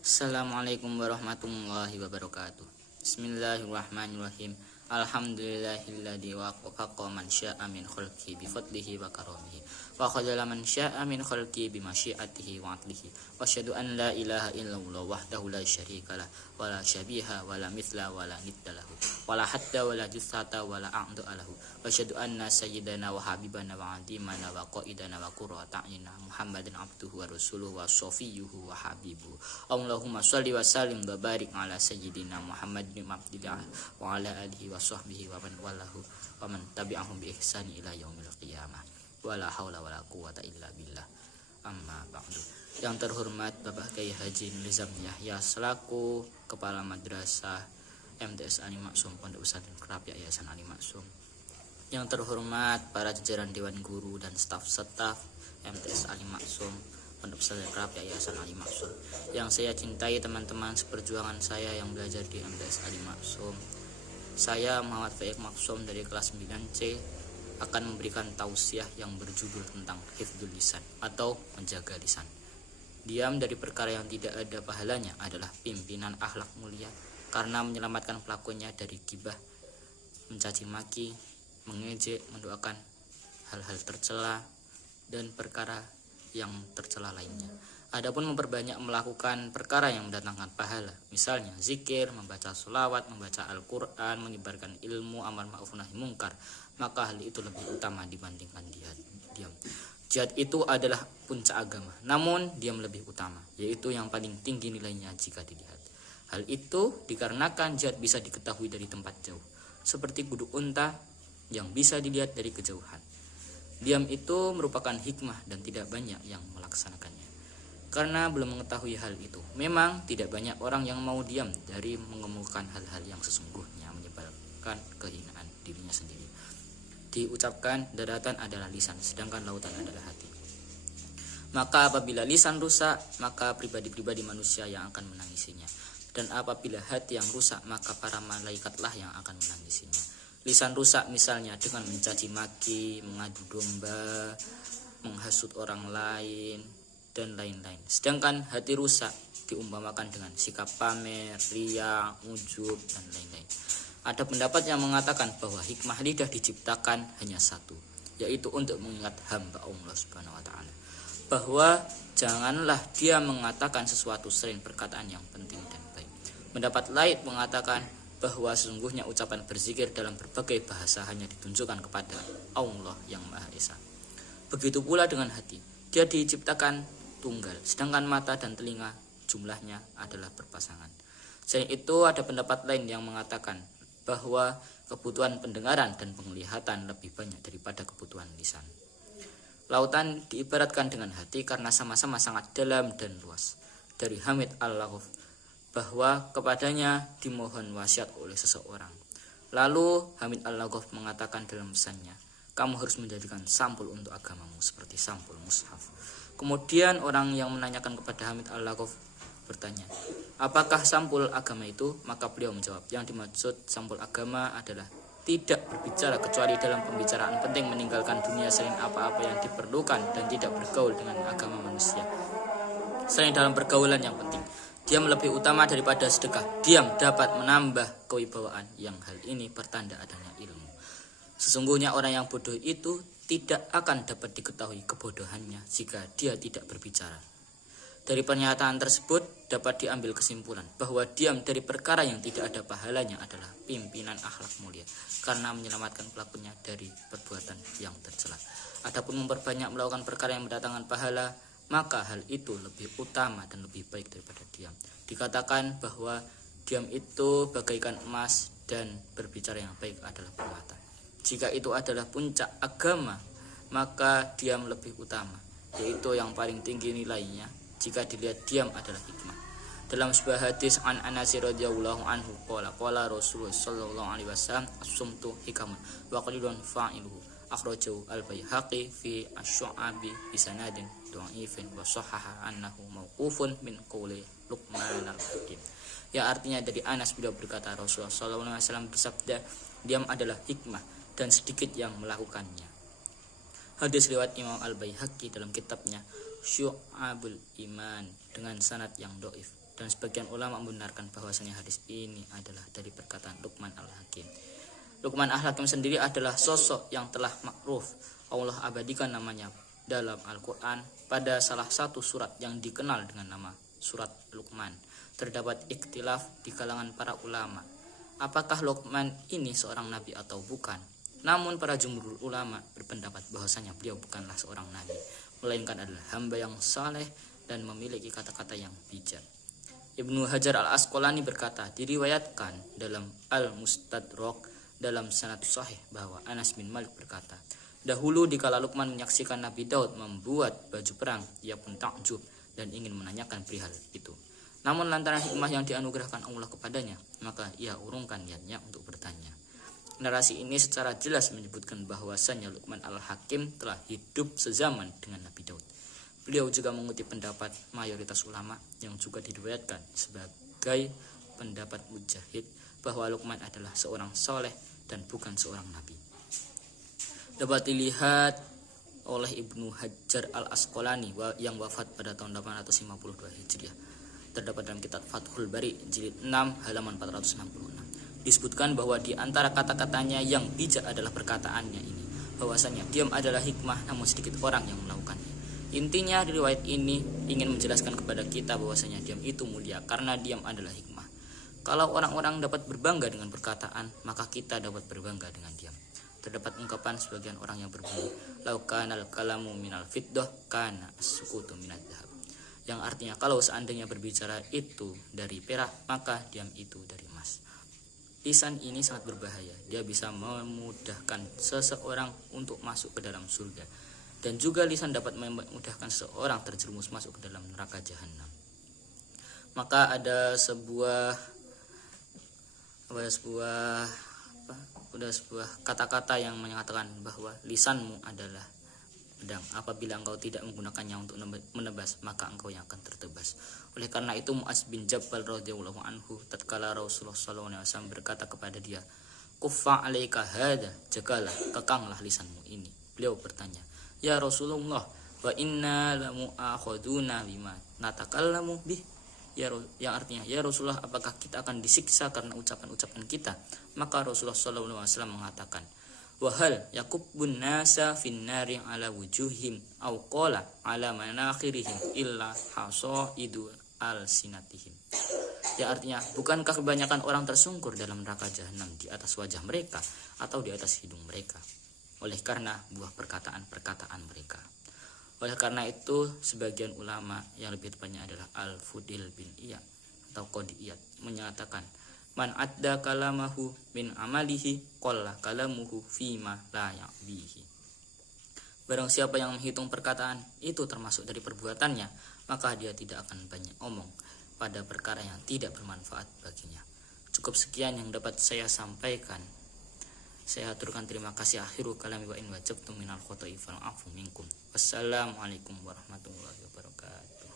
Assalamualaikum warahmatullahi wabarakatuh. Bismillahirrahmanirrahim. Alhamdulillahilladzi waqafa man syaa min khalqihi bi fadlihi wa karamihi wa khadzala man syaa min khalqihi bi masyiatihi wa adlihi wa asyhadu an la ilaha illallah wahdahu la syarikalah wa la syabiha wa la mithla wa la nidda lahu wa la hadda wa la jussata wa la a'du lahu wa asyhadu anna sayyidana wa habibana wa adimana wa qaidana wa qurrata a'yunina Muhammadan abduhu wa rasuluhu wa shafiyyuhu wa habibuhu. Allahumma shalli wa sallim wa barik ala sayyidina Muhammadin abdillah wa ala alihi wa sahbihi wa man walahu wa man tabi'ahum bi ihsani ila yaumil qiyamah. Wala haula wala quwata illa billah. Amma ba'du. Yang terhormat Bapak Kiai Haji Nizam Yahya selaku Kepala Madrasah MTS Ali Maksum Pondok Pesantren Kerapiak Yayasan Ali Maksum. Yang terhormat para jajaran Dewan Guru dan staf-staf MTS Ali Maksum Pondok Pesantren Kerapiak Yayasan Ali Maksum. Yang saya cintai teman-teman seperjuangan saya yang belajar di MTS Ali Maksum. Saya Muhammad Faik Maksum dari kelas 9C akan memberikan tausiah yang berjudul tentang hifdzul lisan atau menjaga lisan. Diam dari perkara yang tidak ada pahalanya adalah pimpinan akhlak mulia karena menyelamatkan pelakunya dari gibah, mencaci maki, mengejek, mendoakan hal-hal tercela dan perkara yang tercela lainnya. Adapun memperbanyak melakukan perkara yang mendatangkan pahala, misalnya zikir, membaca sholawat, membaca Al-Quran, menyebarkan ilmu, amar ma'ruf nahi mungkar, maka hal itu lebih utama dibandingkan diam. Jihad itu adalah puncak agama, namun diam lebih utama, yaitu yang paling tinggi nilainya jika dilihat. Hal itu dikarenakan jihad bisa diketahui dari tempat jauh, seperti guduk unta yang bisa dilihat dari kejauhan. Diam itu merupakan hikmah dan tidak banyak yang melaksanakannya karena belum mengetahui hal itu. Memang tidak banyak orang yang mau diam dari mengemukakan hal-hal yang sesungguhnya menyebabkan kehinaan dirinya sendiri. Diucapkan daratan adalah lisan, sedangkan lautan adalah hati. Maka apabila lisan rusak, maka pribadi-pribadi manusia yang akan menangisinya. Dan apabila hati yang rusak, maka para malaikatlah yang akan menangisinya. Lisan rusak misalnya dengan mencaci maki, mengadu domba, menghasut orang lain, dan lain-lain. Sedangkan hati rusak diumpamakan dengan sikap pamer, riya, ujub, dan lain-lain. Ada pendapat yang mengatakan bahwa hikmah lidah diciptakan hanya satu, yaitu untuk mengingat hamba Allah Subhanahu wa taala. Bahwa janganlah dia mengatakan sesuatu selain perkataan yang penting dan baik. Pendapat lain mengatakan bahwa sesungguhnya ucapan berzikir dalam berbagai bahasa hanya ditunjukkan kepada Allah yang Maha Esa. Begitu pula dengan hati. Dia diciptakan tunggal, sedangkan mata dan telinga jumlahnya adalah berpasangan. Selain itu ada pendapat lain yang mengatakan bahwa kebutuhan pendengaran dan penglihatan lebih banyak daripada kebutuhan lisan. Lautan diibaratkan dengan hati karena sama-sama sangat dalam dan luas. Dari Hamid Al-Laghaf bahwa kepadanya dimohon wasiat oleh seseorang. Lalu Hamid Al-Laghaf mengatakan dalam pesannya, kamu harus menjadikan sampul untuk agamamu seperti sampul mushaf. Kemudian orang yang menanyakan kepada Hamid Al-Laghaf bertanya, apakah sampul agama itu? Maka beliau menjawab, yang dimaksud sampul agama adalah tidak berbicara kecuali dalam pembicaraan penting, meninggalkan dunia selain apa-apa yang diperlukan, dan tidak bergaul dengan agama manusia selain dalam pergaulan yang penting. Diam lebih utama daripada sedekah. Diam dapat menambah kewibawaan, yang hal ini pertanda adanya ilmu. Sesungguhnya orang yang bodoh itu tidak akan dapat diketahui kebodohannya jika dia tidak berbicara. Dari pernyataan tersebut dapat diambil kesimpulan bahwa diam dari perkara yang tidak ada pahalanya adalah pimpinan akhlak mulia karena menyelamatkan pelakunya dari perbuatan yang tercela. Adapun memperbanyak melakukan perkara yang mendatangkan pahala, maka hal itu lebih utama dan lebih baik daripada diam. Dikatakan bahwa diam itu bagaikan emas dan berbicara yang baik adalah permata. Jika itu adalah puncak agama, maka diam lebih utama, yaitu yang paling tinggi nilainya jika dilihat diam adalah hikmah. Dalam sebuah hadis an Anas radhiyallahu anhu qala Rasulullah sallallahu alaihi wasallam as-sumtu hikamun wa qalilun fa'iluhu akhrajahu al-Baihaqi fi asy-Syu'abi bi sanadin dhaifin wa sahaha annahu mauqufun min qouli Luqman al-Hakim. Yang artinya dari Anas beliau berkata, Rasulullah sallallahu alaihi wasallam bersabda, diam adalah hikmah dan sedikit yang melakukannya. Hadis riwayat Imam Al-Baihaqi dalam kitabnya Syu'abul Iman dengan sanad yang dhaif. Dan sebagian ulama membenarkan bahwasanya hadis ini adalah dari perkataan Luqman Al-Hakim. Luqman Al-Hakim sendiri adalah sosok yang telah makruf. Allah abadikan namanya dalam Al-Quran pada salah satu surat yang dikenal dengan nama surat Luqman. Terdapat ikhtilaf di kalangan para ulama, apakah Luqman ini seorang nabi atau bukan. Namun para jumhur ulama berpendapat bahwasanya beliau bukanlah seorang nabi, melainkan adalah hamba yang saleh dan memiliki kata-kata yang bijak. Ibnu Hajar Al-Asqalani berkata, diriwayatkan dalam Al-Mustadrak dalam sanad sahih bahwa Anas bin Malik berkata, dahulu dikala Luqman menyaksikan Nabi Daud membuat baju perang, ia pun takjub dan ingin menanyakan perihal itu. Namun lantaran hikmah yang dianugerahkan Allah kepadanya, maka ia urungkan niatnya untuk bertanya. Narasi ini secara jelas menyebutkan bahwasannya Luqman Al-Hakim telah hidup sezaman dengan Nabi Daud. Beliau juga mengutip pendapat mayoritas ulama yang juga diriwayatkan sebagai pendapat Mujahid bahwa Luqman adalah seorang soleh dan bukan seorang nabi. Dapat dilihat oleh Ibnu Hajar Al-Asqalani yang wafat pada tahun 852 Hijriah. Terdapat dalam kitab Fathul Bari jilid 6 halaman 466. Disebutkan bahwa di antara kata-katanya yang bijak adalah perkataannya ini, bahwasanya diam adalah hikmah, namun sedikit orang yang melakukannya. Intinya riwayat ini ingin menjelaskan kepada kita bahwasanya diam itu mulia karena diam adalah hikmah. Kalau orang-orang dapat berbangga dengan perkataan, maka kita dapat berbangga dengan diam. Terdapat ungkapan sebagian orang yang berbunyi, lau kanal kalamu minal fiddah kana as-sukutu minad dhahab, yang artinya kalau seandainya berbicara itu dari perak, maka diam itu dari emas. Lisan ini sangat berbahaya, dia bisa memudahkan seseorang untuk masuk ke dalam surga, dan juga lisan dapat memudahkan seseorang terjerumus masuk ke dalam neraka jahanam. Maka ada sebuah kata-kata yang menyatakan bahwa lisanmu adalah pedang. Apabila engkau tidak menggunakannya untuk menebas, maka engkau yang akan tertebas. Oleh karena itu Mu'adz bin Jabal radhiyallahu anhu tatkala Rasulullah SAW berkata kepada dia, "Kuffa 'alaika hada," jagalah, kekanglah lisanmu ini. Beliau bertanya, "Ya Rasulullah, wa inna lamu'akhaduna bima natakallamu bih?" Yang artinya, ya Rasulullah, apakah kita akan disiksa karena ucapan-ucapan kita? Maka Rasulullah SAW mengatakan, wahal yakubbun nasa finnari ala wujuhim aw qala ala manakhirihim illa hasaidu al-sinatihim. Ya artinya, bukankah kebanyakan orang tersungkur dalam neraka jahanam di atas wajah mereka atau di atas hidung mereka, oleh karena buah perkataan-perkataan mereka. Oleh karena itu, sebagian ulama yang lebih tepatnya adalah Al-Fudil bin Iyad atau Qadi Iyad menyatakan, man adda kalamahu min amalihi qalla kalamuhu fima la ya'bihi. Barang siapa yang menghitung perkataan itu termasuk dari perbuatannya, maka dia tidak akan banyak omong pada perkara yang tidak bermanfaat baginya. Cukup sekian yang dapat saya sampaikan. Saya aturkan terima kasih. Akhiru kalami wa in wajabtum minal khoto'i fal afu minkum. Wassalamualaikum warahmatullahi wabarakatuh.